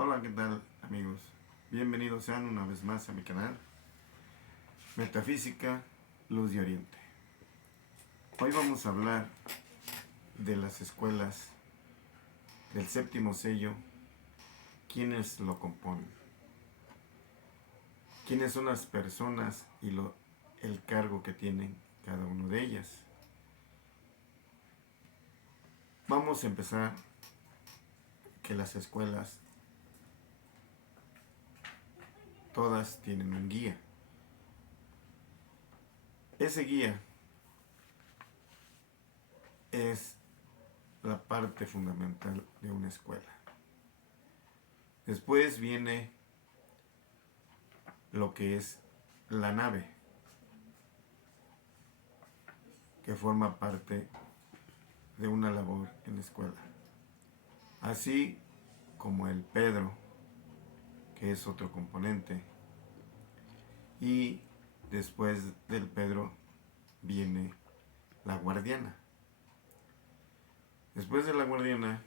Hola, ¿qué tal, amigos? Bienvenidos sean una vez más a mi canal Metafísica, Luz de Oriente. Hoy vamos a hablar de las escuelas del séptimo sello, quiénes lo componen, quiénes son las personas y el cargo que tienen cada una de ellas. Vamos a empezar que las escuelas todas tienen un guía. Ese guía es la parte fundamental de una escuela. Después viene lo que es la nave, que forma parte de una labor en la escuela. Así como el Pedro, que es otro componente. Y después del Pedro viene la guardiana. Después de la guardiana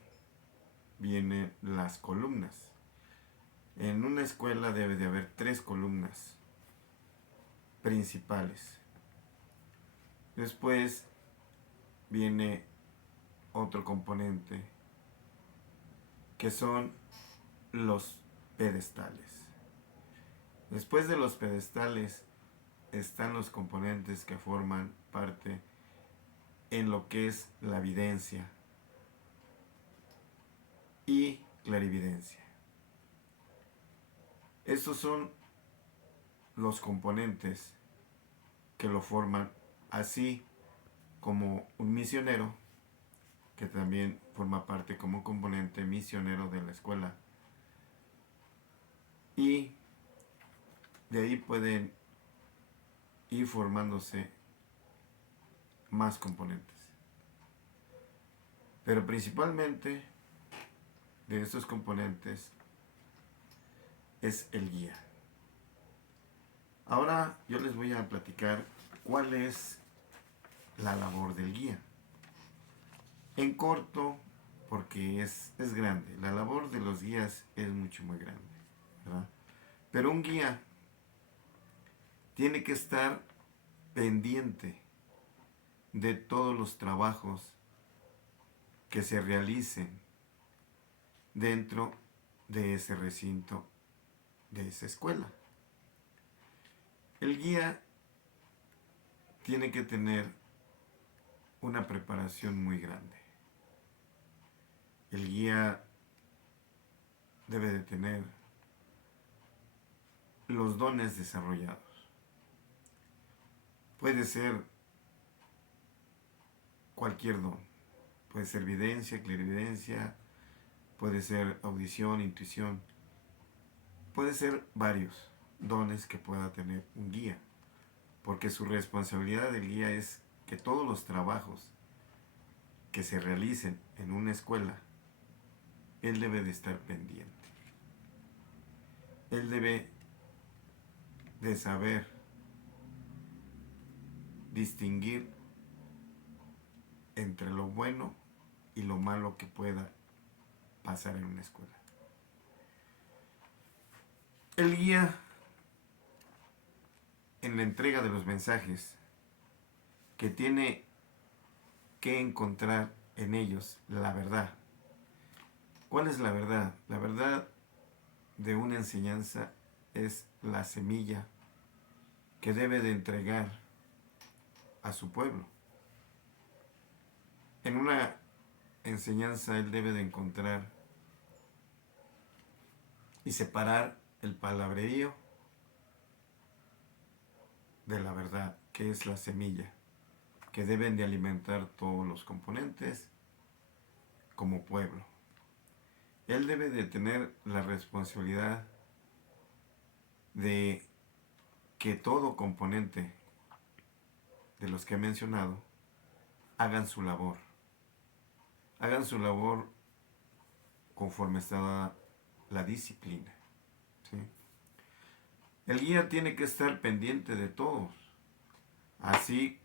vienen las columnas. En una escuela debe de haber 3 columnas principales. Después viene otro componente que son los pedestales. Después de los pedestales están los componentes que forman parte en lo que es la videncia y clarividencia. Estos son los componentes que lo forman, así como un misionero, que también forma parte como componente misionero de la escuela. Y de ahí pueden ir formándose más componentes. Pero principalmente de estos componentes es el guía. Ahora yo les voy a platicar cuál es la labor del guía. En corto, porque es grande. La labor de los guías es muy grande, ¿verdad? Pero un guía tiene que estar pendiente de todos los trabajos que se realicen dentro de ese recinto, de esa escuela. El guía tiene que tener una preparación muy grande. El guía debe de tener los dones desarrollados. Puede ser cualquier don. Puede ser videncia, clarividencia, puede ser audición, intuición. Puede ser varios dones que pueda tener un guía. Porque su responsabilidad del guía es que todos los trabajos que se realicen en una escuela, él debe de estar pendiente. Él debe de saber distinguir entre lo bueno y lo malo que pueda pasar en una escuela. El guía, en la entrega de los mensajes, que tiene que encontrar en ellos la verdad. ¿Cuál es la verdad? La verdad de una enseñanza es la semilla que debe de entregar a su pueblo. En una enseñanza él debe de encontrar y separar el palabrerío de la verdad, que es la semilla, que deben de alimentar todos los componentes como pueblo. Él debe de tener la responsabilidad de que todo componente de los que he mencionado hagan su labor. Hagan su labor conforme está la disciplina. ¿Sí? El guía tiene que estar pendiente de todos, así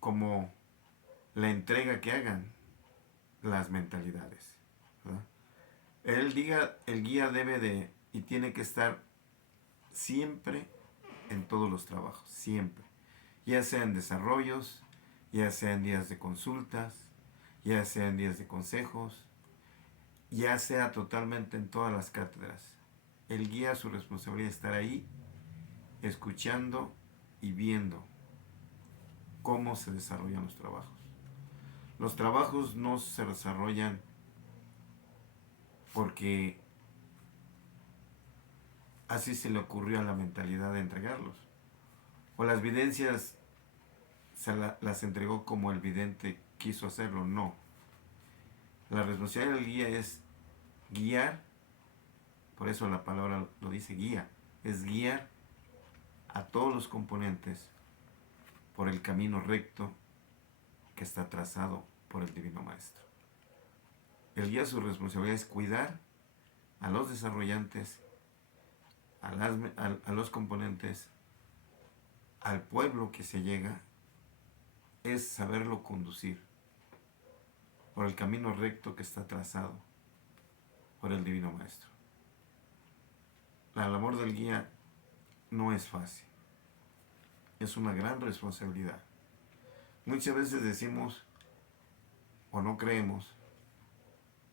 como la entrega que hagan las mentalidades, ¿verdad? El guía debe de y tiene que estar siempre en todos los trabajos, siempre. Ya sea en desarrollos, ya sea en días de consultas, ya sea en días de consejos, ya sea totalmente en todas las cátedras. El guía, su responsabilidad es estar ahí, escuchando y viendo cómo se desarrollan los trabajos. Los trabajos no se desarrollan porque así se le ocurrió a la mentalidad de entregarlos. O las videncias las entregó como el vidente quiso hacerlo. No. La responsabilidad del guía es guiar, por eso la palabra lo dice guía, es guiar a todos los componentes por el camino recto que está trazado por el Divino Maestro. El guía, su responsabilidad es cuidar a los desarrollantes, a los componentes, al pueblo que se llega, es saberlo conducir por el camino recto que está trazado por el Divino Maestro. La labor del guía no es fácil, es una gran responsabilidad. Muchas veces decimos o no creemos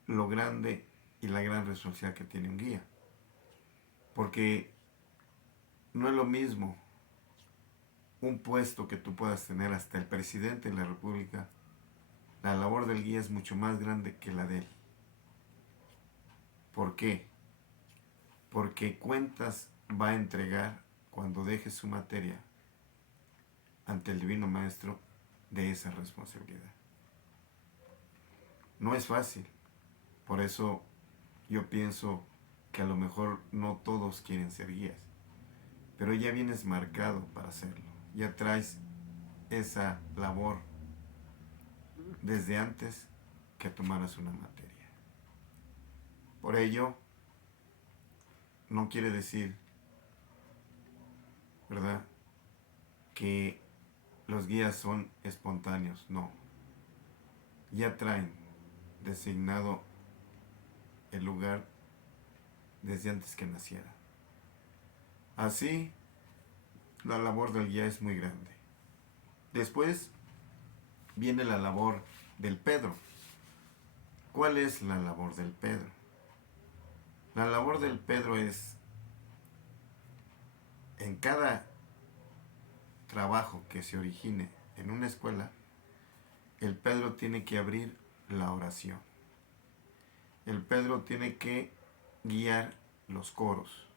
lo grande y la gran responsabilidad que tiene un guía, porque no es lo mismo un puesto que tú puedas tener hasta el presidente de la República. La labor del guía es mucho más grande que la de él. ¿Por qué? Porque cuentas va a entregar cuando deje su materia ante el Divino Maestro de esa responsabilidad. No es fácil, por eso yo pienso que a lo mejor no todos quieren ser guías, pero ya vienes marcado para hacerlo, ya traes esa labor desde antes que tomaras una materia. Por ello, no quiere decir, ¿verdad?, que los guías son espontáneos, no. Ya traen designado el lugar desde antes que naciera. Así, la labor del guía es muy grande. Después viene la labor del Pedro. ¿Cuál es la labor del Pedro? La labor del Pedro es, en cada trabajo que se origine en una escuela, el Pedro tiene que abrir la oración. El Pedro tiene que guiar los coros,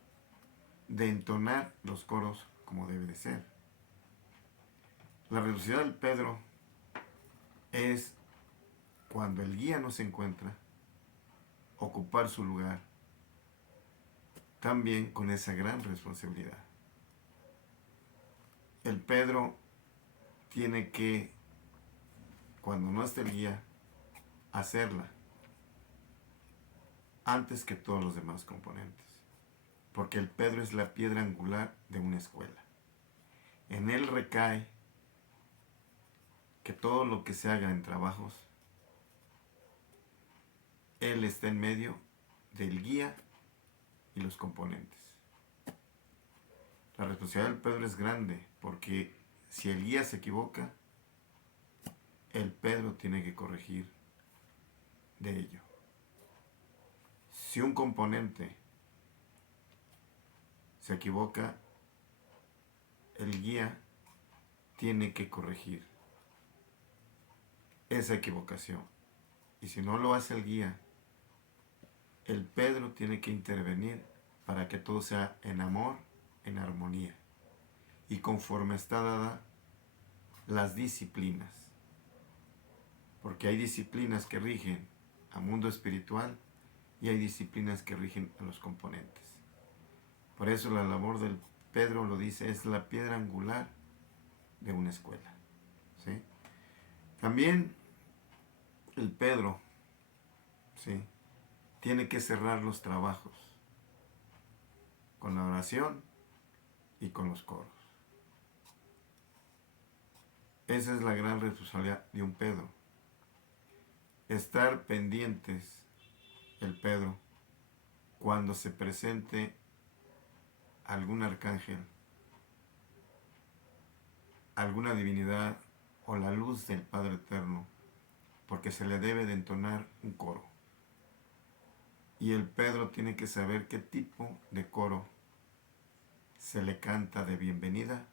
de entonar los coros como debe de ser. La velocidad del Pedro es, cuando el guía no se encuentra, ocupar su lugar, también con esa gran responsabilidad. El Pedro tiene que, cuando no esté el guía, hacerla antes que todos los demás componentes, porque el Pedro es la piedra angular de una escuela. En él recae que todo lo que se haga en trabajos, él está en medio del guía y los componentes. La responsabilidad del Pedro es grande, porque si el guía se equivoca, el Pedro tiene que corregir de ello. Si un componente se equivoca, el guía tiene que corregir esa equivocación. Y si no lo hace el guía, el Pedro tiene que intervenir para que todo sea en amor, en armonía. Y conforme está dada las disciplinas. Porque hay disciplinas que rigen al mundo espiritual y hay disciplinas que rigen a los componentes. Por eso la labor del Pedro, lo dice, es la piedra angular de una escuela. ¿Sí? También el Pedro, ¿sí?, tiene que cerrar los trabajos con la oración y con los coros. Esa es la gran responsabilidad de un Pedro. Estar pendientes, el Pedro, cuando se presente algún arcángel, alguna divinidad o la luz del Padre Eterno, porque se le debe de entonar un coro. Y el Pedro tiene que saber qué tipo de coro se le canta de bienvenida,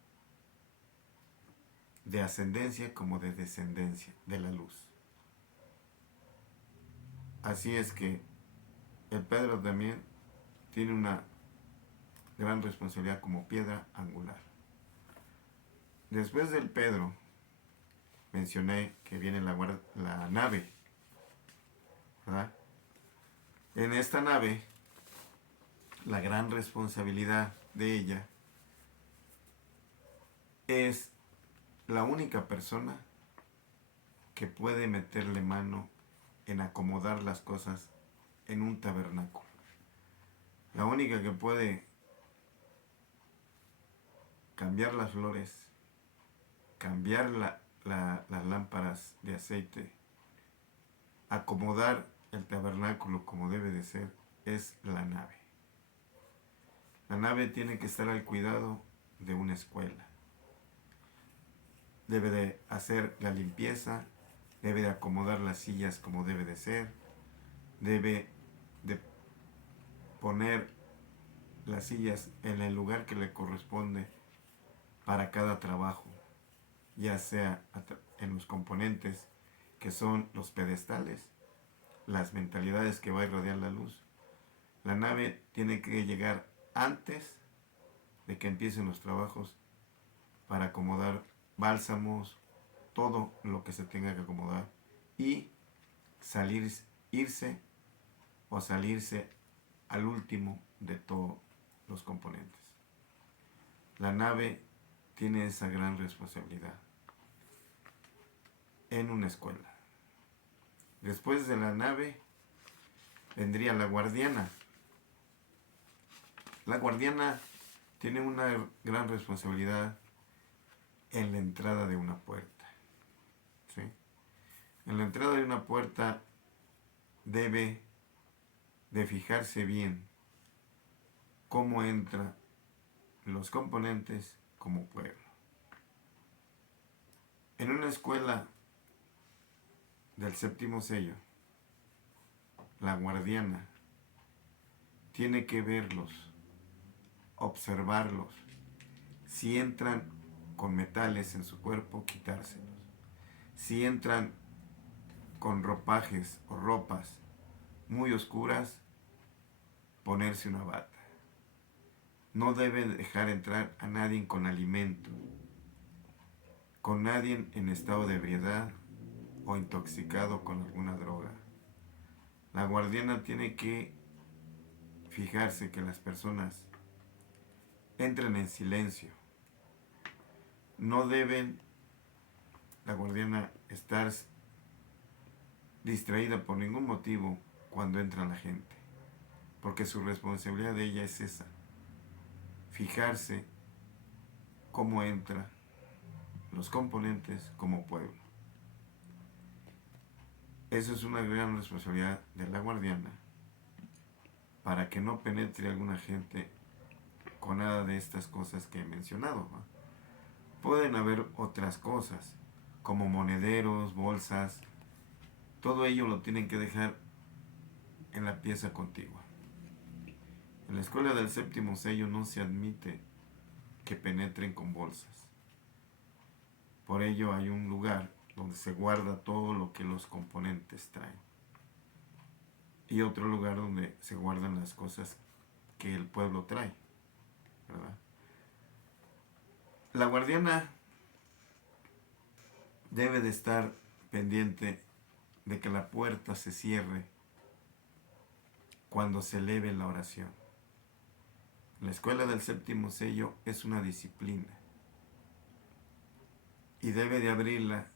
de ascendencia como de descendencia de la luz. Así es que el Pedro también tiene una gran responsabilidad como piedra angular. Después del Pedro, mencioné que viene la nave, ¿verdad? En esta nave, la gran responsabilidad de ella es la única persona que puede meterle mano en acomodar las cosas en un tabernáculo. La única que puede cambiar las flores, cambiar las lámparas de aceite, acomodar el tabernáculo como debe de ser, es la nave. La nave tiene que estar al cuidado de una escuela. Debe de hacer la limpieza, debe de acomodar las sillas como debe de ser, debe de poner las sillas en el lugar que le corresponde para cada trabajo, ya sea en los componentes que son los pedestales, las mentalidades que va a irradiar la luz. La nave tiene que llegar antes de que empiecen los trabajos para acomodar bálsamos, todo lo que se tenga que acomodar y irse o salirse al último de todos los componentes. La nave tiene esa gran responsabilidad en una escuela. Después de la nave vendría la guardiana. La guardiana tiene una gran responsabilidad en la entrada de una puerta. ¿Sí? En la entrada de una puerta debe de fijarse bien cómo entran los componentes como pueblo. En una escuela del séptimo sello, la guardiana tiene que verlos, observarlos. Si entran con metales en su cuerpo, quitárselos. Si entran con ropajes o ropas muy oscuras, ponerse una bata. No debe dejar entrar a nadie con alimento, con nadie en estado de ebriedad o intoxicado con alguna droga. La guardiana tiene que fijarse que las personas entren en silencio. No deben la guardiana estar distraída por ningún motivo cuando entra la gente, porque su responsabilidad de ella es esa, fijarse cómo entran los componentes como pueblo. Eso es una gran responsabilidad de la guardiana para que no penetre alguna gente con nada de estas cosas que he mencionado, ¿no? Pueden haber otras cosas como monederos, bolsas, todo ello lo tienen que dejar en la pieza contigua. En la escuela del séptimo sello no se admite que penetren con bolsas. Por ello hay un lugar donde se guarda todo lo que los componentes traen. Y otro lugar donde se guardan las cosas que el pueblo trae, ¿verdad? La guardiana debe de estar pendiente de que la puerta se cierre cuando se eleve la oración. La escuela del séptimo sello es una disciplina y debe de abrirla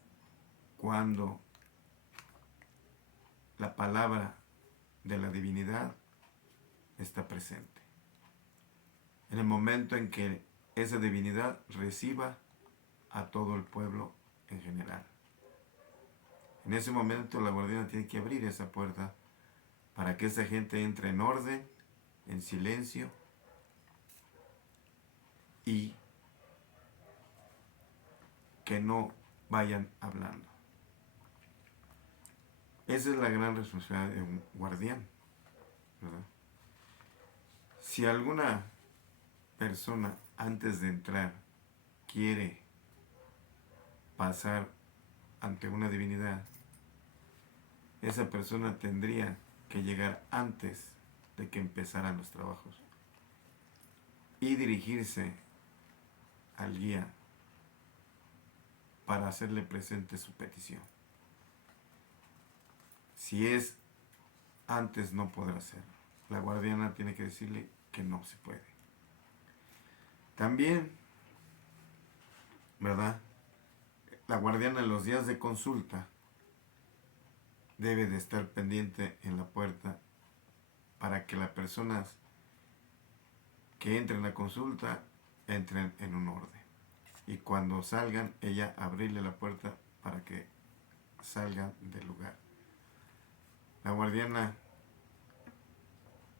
cuando la palabra de la divinidad está presente. En el momento en que esa divinidad reciba a todo el pueblo en general. En ese momento la guardiana tiene que abrir esa puerta para que esa gente entre en orden en silencio y que no vayan hablando. Esa es la gran responsabilidad de un guardián, ¿verdad? Si alguna persona antes de entrar quiere pasar ante una divinidad, esa persona tendría que llegar antes de que empezaran los trabajos y dirigirse al guía para hacerle presente su petición. Si es antes, no podrá hacerlo. La guardiana tiene que decirle que no se puede. También, ¿verdad? La guardiana en los días de consulta debe de estar pendiente en la puerta para que las personas que entren a consulta entren en un orden. Y cuando salgan, ella abrirle la puerta para que salgan del lugar. La guardiana,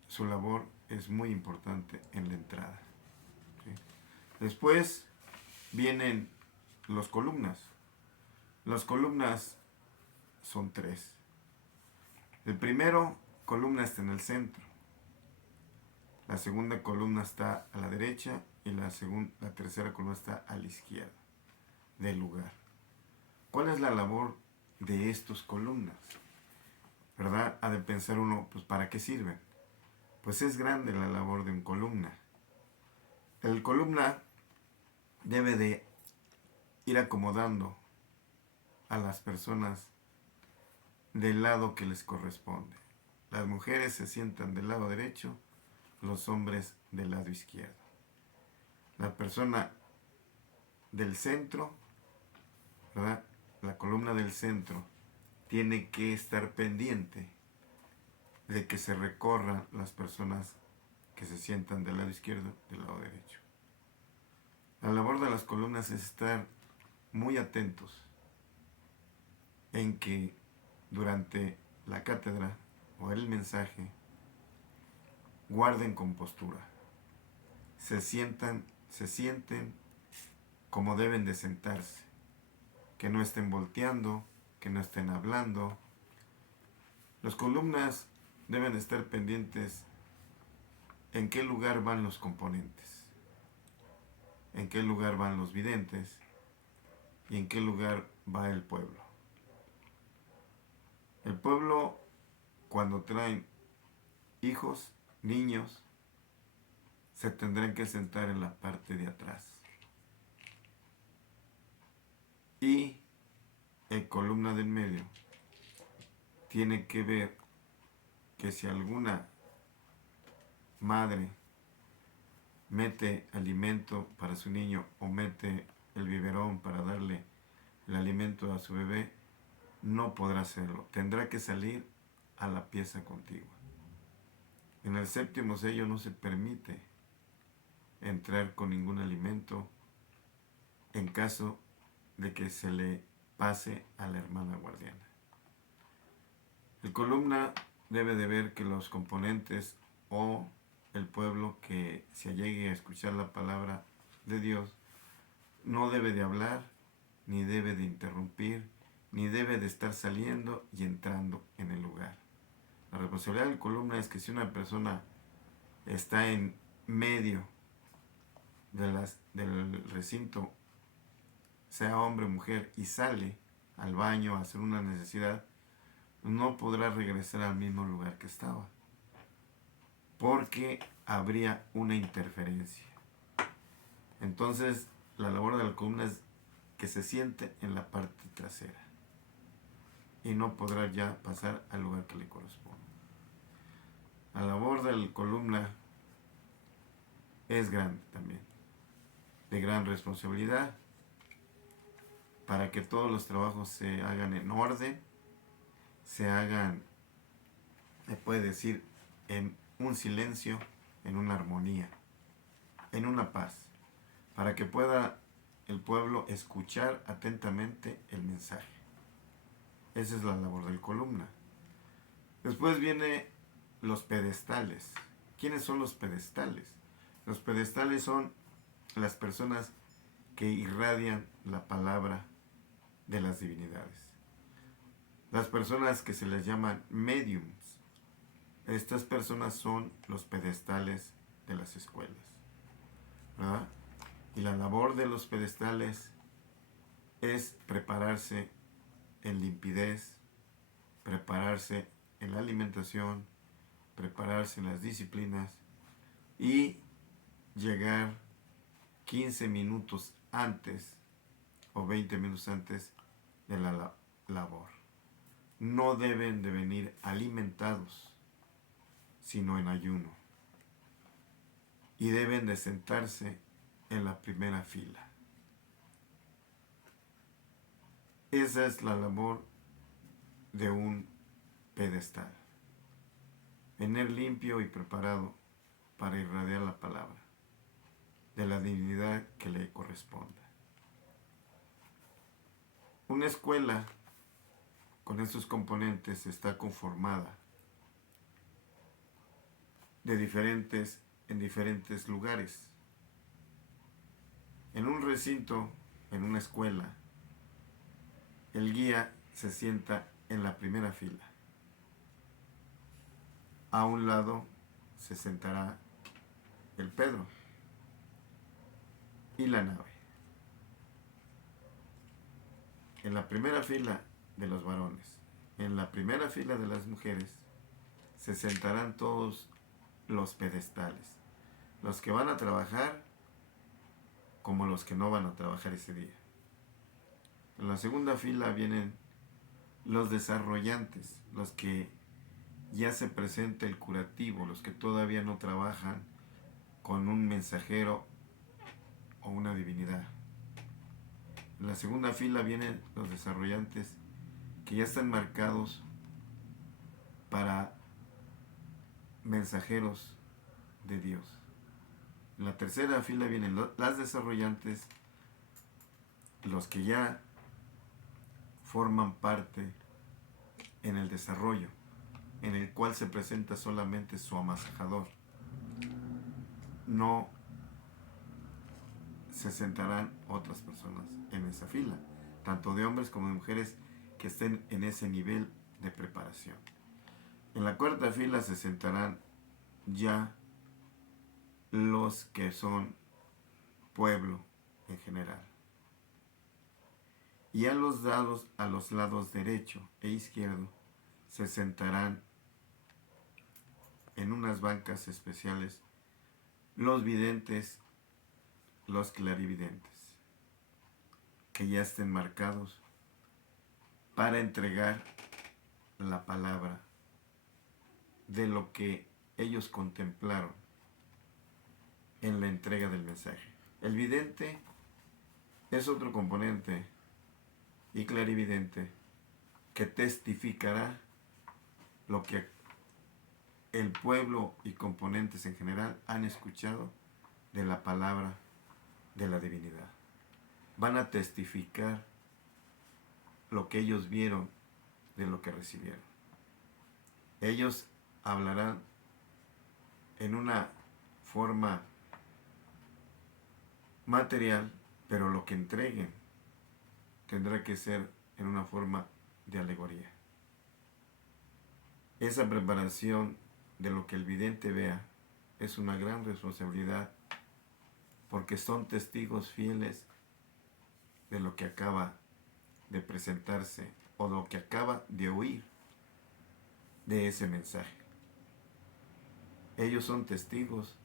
su labor es muy importante en la entrada. ¿Sí? Después vienen los columnas. Las columnas son 3. El primero, columna está en el centro. La segunda columna está a la derecha y la tercera columna está a la izquierda del lugar. ¿Cuál es la labor de estas columnas? ¿Verdad? Ha de pensar uno, pues ¿para qué sirven? Pues es grande la labor de un columna. El columna debe de ir acomodando a las personas del lado que les corresponde. Las mujeres se sientan del lado derecho, los hombres del lado izquierdo. La persona del centro, ¿verdad? La columna del centro tiene que estar pendiente de que se recorran las personas que se sientan del lado izquierdo y del lado derecho. La labor de las columnas es estar muy atentos en que durante la cátedra o el mensaje guarden compostura, se sienten como deben de sentarse, que no estén volteando, que no estén hablando. Las columnas deben estar pendientes en qué lugar van los componentes, en qué lugar van los videntes y en qué lugar va el pueblo. El pueblo, cuando traen hijos, niños, se tendrán que sentar en la parte de atrás. Y el columna del medio tiene que ver que si alguna madre mete alimento para su niño o mete el biberón para darle el alimento a su bebé, no podrá hacerlo. Tendrá que salir a la pieza contigua. En el séptimo sello no se permite entrar con ningún alimento en caso de que se le pase a la hermana guardiana. El columna debe de ver que los componentes o el pueblo que se llegue a escuchar la palabra de Dios no debe de hablar, ni debe de interrumpir, ni debe de estar saliendo y entrando en el lugar. La responsabilidad del columna es que si una persona está en medio del recinto, sea hombre o mujer, y sale al baño a hacer una necesidad, no podrá regresar al mismo lugar que estaba, porque habría una interferencia. Entonces, la labor de la columna es que se siente en la parte trasera y no podrá ya pasar al lugar que le corresponde. La labor de la columna es grande también, de gran responsabilidad, para que todos los trabajos se hagan en orden, se hagan, se puede decir, en un silencio, en una armonía, en una paz, para que pueda el pueblo escuchar atentamente el mensaje. Esa es la labor del columna. Después viene los pedestales. ¿Quiénes son los pedestales? Los pedestales son las personas que irradian la palabra de las divinidades. Las personas que se les llaman mediums. Estas personas son los pedestales de las escuelas, ¿verdad? Y la labor de los pedestales es prepararse en limpidez, prepararse en la alimentación, prepararse en las disciplinas y llegar 15 minutos antes o 20 minutos antes de la labor. No deben de venir alimentados, sino en ayuno. Y deben de sentarse en la primera fila. Esa es la labor de un pedestal. Venir limpio y preparado para irradiar la palabra de la divinidad que le corresponda. Una escuela con estos componentes está conformada en diferentes lugares. En un recinto, en una escuela, el guía se sienta en la primera fila. A un lado se sentará el Pedro y la nave. En la primera fila de los varones, en la primera fila de las mujeres, se sentarán todos los pedestales, los que van a trabajar como los que no van a trabajar ese día. En la segunda fila vienen los desarrollantes, los que ya se presenta el curativo, los que todavía no trabajan con un mensajero o una divinidad. En la segunda fila vienen los desarrollantes que ya están marcados para mensajeros de Dios. En la tercera fila vienen las desarrollantes, los que ya forman parte en el desarrollo, en el cual se presenta solamente su amasajador. No se sentarán otras personas en esa fila, tanto de hombres como de mujeres que estén en ese nivel de preparación. En la cuarta fila se sentarán ya los que son pueblo en general. Y a los lados derecho e izquierdo se sentarán en unas bancas especiales los videntes, los clarividentes, que ya estén marcados para entregar la palabra de lo que ellos contemplaron en la entrega del mensaje. El vidente es otro componente y clarividente que testificará lo que el pueblo y componentes en general han escuchado de la palabra de la divinidad. Van a testificar lo que ellos vieron de lo que recibieron. Ellos hablarán en una forma material, pero lo que entreguen tendrá que ser en una forma de alegoría. Esa preparación de lo que el vidente vea es una gran responsabilidad, porque son testigos fieles de lo que acaba de presentarse o lo que acaba de oír de ese mensaje. Ellos son testigos,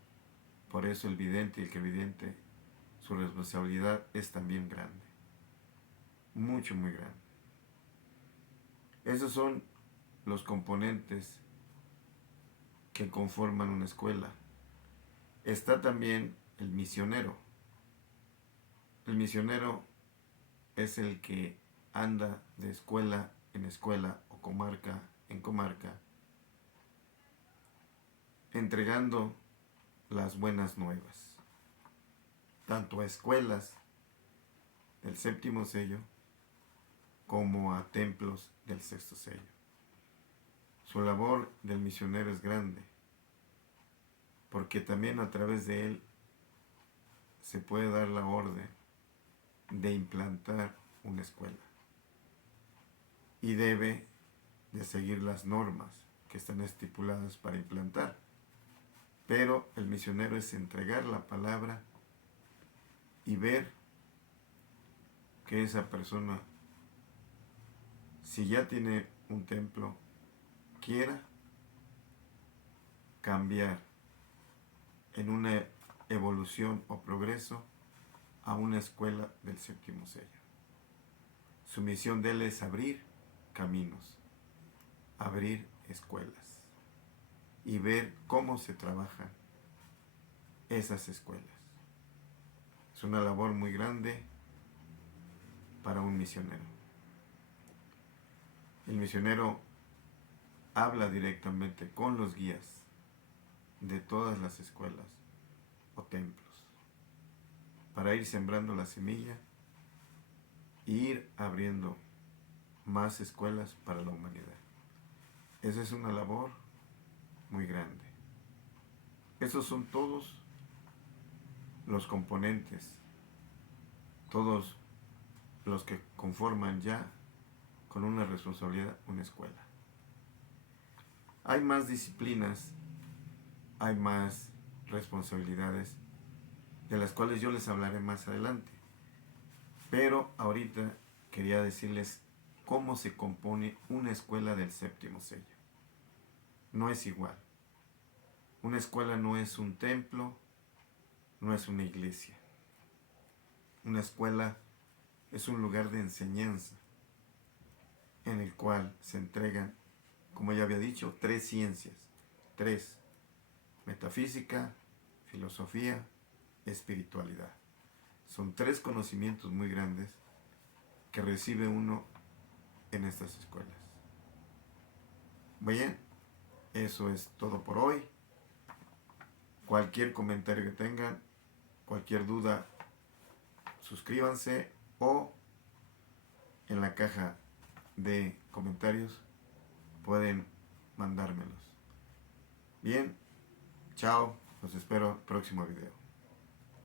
por eso el vidente y el clarividente, su responsabilidad es también grande, mucho, muy grande. Esos son los componentes que conforman una escuela. Está también el misionero. El misionero es el que anda de escuela en escuela o comarca en comarca, entregando las buenas nuevas, tanto a escuelas del séptimo sello como a templos del sexto sello. Su labor del misionero es grande, porque también a través de él se puede dar la orden de implantar una escuela y debe de seguir las normas que están estipuladas para implantar. Pero el misionero es entregar la palabra y ver que esa persona, si ya tiene un templo, quiera cambiar en una evolución o progreso a una escuela del séptimo sello. Su misión de él es abrir caminos, abrir escuelas y ver cómo se trabajan esas escuelas. Es una labor muy grande para un misionero. El misionero habla directamente con los guías de todas las escuelas o templos para ir sembrando la semilla e ir abriendo más escuelas para la humanidad. Esa es una labor muy grande. Esos son todos los componentes, todos los que conforman ya con una responsabilidad una escuela. Hay más disciplinas, hay más responsabilidades, de las cuales yo les hablaré más adelante. Pero ahorita quería decirles cómo se compone una escuela del séptimo sello. No es igual. Una escuela no es un templo, no es una iglesia. Una escuela es un lugar de enseñanza en el cual se entregan, como ya había dicho, 3 ciencias. 3: metafísica, filosofía, espiritualidad. Son 3 conocimientos muy grandes que recibe uno en estas escuelas. Bien, eso es todo por hoy. Cualquier comentario que tengan, cualquier duda, suscríbanse o en la caja de comentarios pueden mandármelos. Bien, chao, los espero en el próximo video.